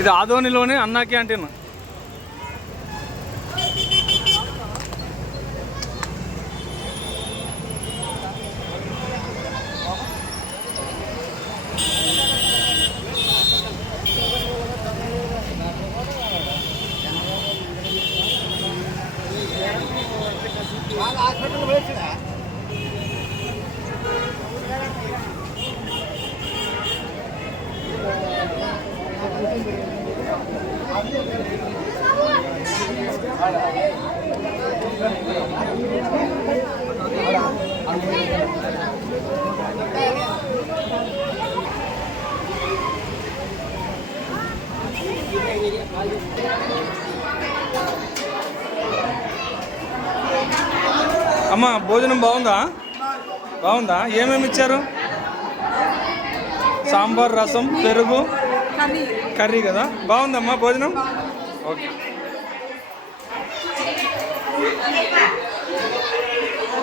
ఇది ఆదోనిలోనే అన్నా క్యాంటీన్. అమ్మ భోజనం బాగుందా? బాగుందా? ఏమేమి ఇచ్చారు? సాంబార్ రసం పెరుగు. కర్రీ. కదా? బాగుందమ్మా భోజనం? ఓకే.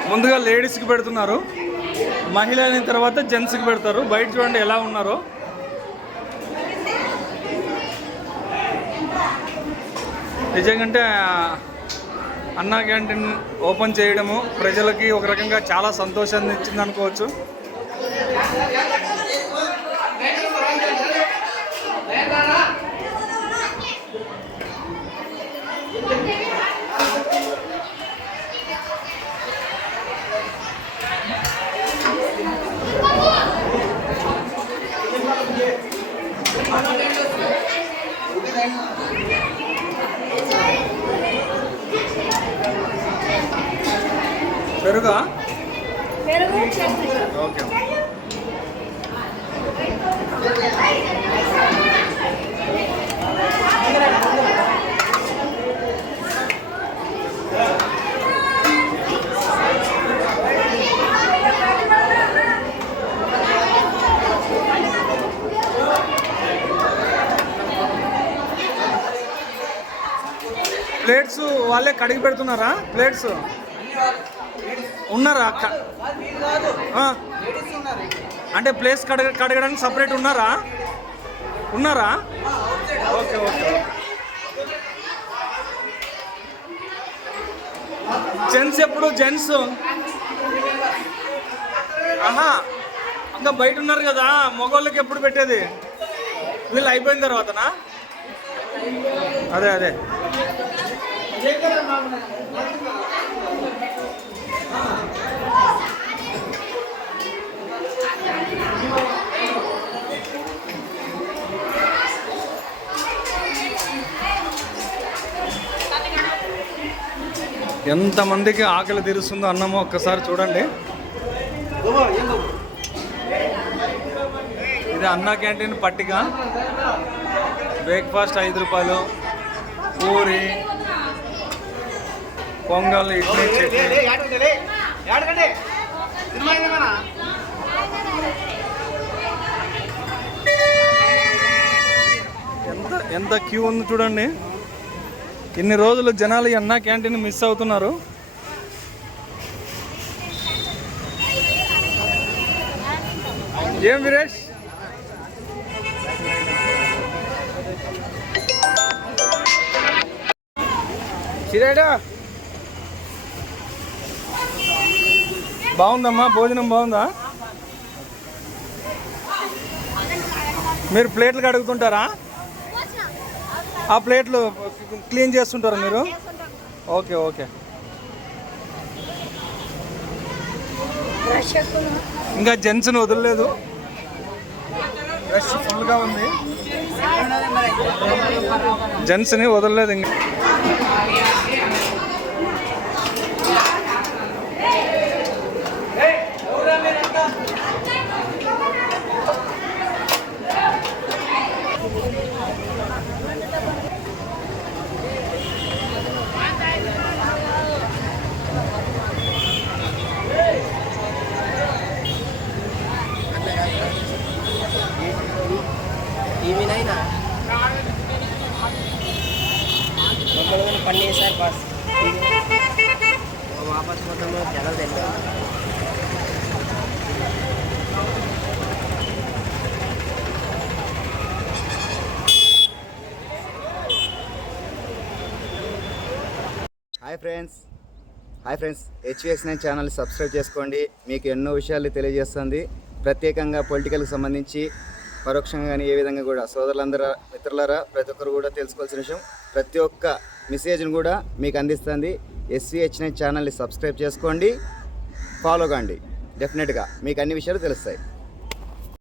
ముందుగా లేడీస్కి పెడుతున్నారు. మహిళ అయిన తర్వాత జెంట్స్కి పెడతారు. బయట చూడండి ఎలా ఉన్నారో. నిజంగా అన్నా క్యాంటీన్ ఓపెన్ చేయడము ప్రజలకి ఒక రకంగా చాలా సంతోషాన్ని ఇచ్చింది అనుకోవచ్చు పెరుగా? పెరుగు ఓకే. ప్లేట్స్ వాళ్ళే కడిగి పెడుతున్నారా? ప్లేట్స్? ఉన్నారా? అక్క అంటే ప్లేస్ కడగ కడగడానికి సపరేట్ ఉన్నారా? ఉన్నారా? Okay okay. జెంట్స్ ఎప్పుడు? జెంట్స్? ఆహా. ఇంకా బయట ఉన్నారు కదా మగవాళ్ళకి ఎప్పుడు పెట్టేది? వీళ్ళు అయిపోయిన తర్వాతనా? అదే అదే. ఎంతమందికి ఆకలి తీరుస్తుందో అన్నమో ఒక్కసారి చూడండి. ఇది అన్న క్యాంటీన్ పట్టిక. బ్రేక్ఫాస్ట్ ఐదు రూపాయలు. పూరి. పొంగల్ ఇడ్లీ ఎంత ఎంత క్యూ ఉంది చూడండి. ఇన్ని రోజులు జనాలు ఈ అన్నా క్యాంటీన్ మిస్ అవుతున్నారు. ఏం వీరేష్? సిరేడా? బాగుందమ్మా భోజనం బాగుందా? మీరు ప్లేట్లు కడుగుతుంటారా? ఆ ప్లేట్లు క్లీన్ చేస్తుంటారా మీరు? Okay okay. ఇంకా జెంట్స్ని వదలలేదు. రష్ ఫుల్గా ఉంది. జెంట్స్ని వదలలేదు ఇంకా. पढ़ने sir hi friends. Hi friends. HVS nine channel subscribe చేసుకోండి. మీకు ఎన్నో విషయాలు తెలియజేస్తుంది. ప్రత్యేకంగా పొలిటికల్కి సంబంధించి పరోక్షంగా కానీ ఏ విధంగా కూడా సోదరులందరూ మిత్రులరా ప్రతి ఒక్కరు కూడా తెలుసుకోవాల్సిన విషయం. ప్రతి ఒక్క మెసేజ్ని కూడా మీకు అందిస్తుంది. ఎస్విహెచ్ నైన్ ఛానల్ని సబ్స్క్రైబ్ చేసుకోండి ఫాలో కాండి. డెఫినెట్గా మీకు అన్ని విషయాలు తెలుస్తాయి.